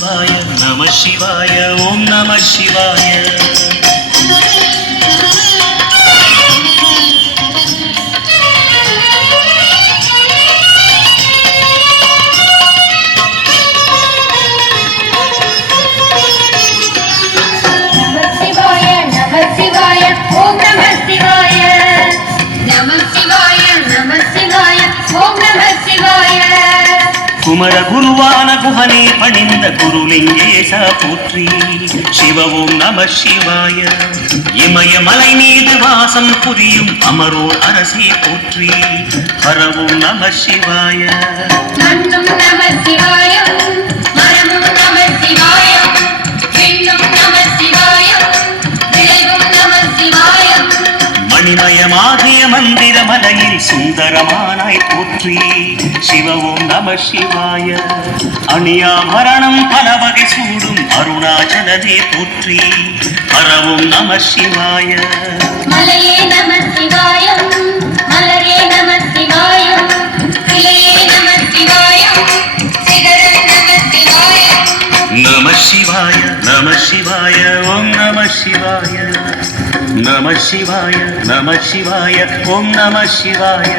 शिवाय नमः शिवाय ओम नमः शिवाय குமர குருவான குஹனே பணிந்த குருலிங்கேச போற்றி சிவ ஓம் நம சிவாய இமயமலை மீது வாசம் புரியும் அமரோர் அரசே போற்றி ஹர ஓம் நம சிவாய மண்ணும் நம சிவாய மரமும் நம சிவாய விண்ணும் நம சிவாய விளைவும் நம சிவாய மணிமயமாகிய மந்திர மலையில் சுந்தரமானாய் போற்றி சிவ ஓம் நம சிவாய அணியாபரணம் பல வகை சூடும் அருணாச்சலனே போற்றி ஹர ஓம் நம சிவாய மலையே நம சிவாய மலரே நம சிவாய கிளையே நம சிவாய சிகரம் நம சிவாய நம சிவாய நம சிவாய ஓம் நம சிவாய நம சிவாய நம சிவாய ஓம் நம சிவாய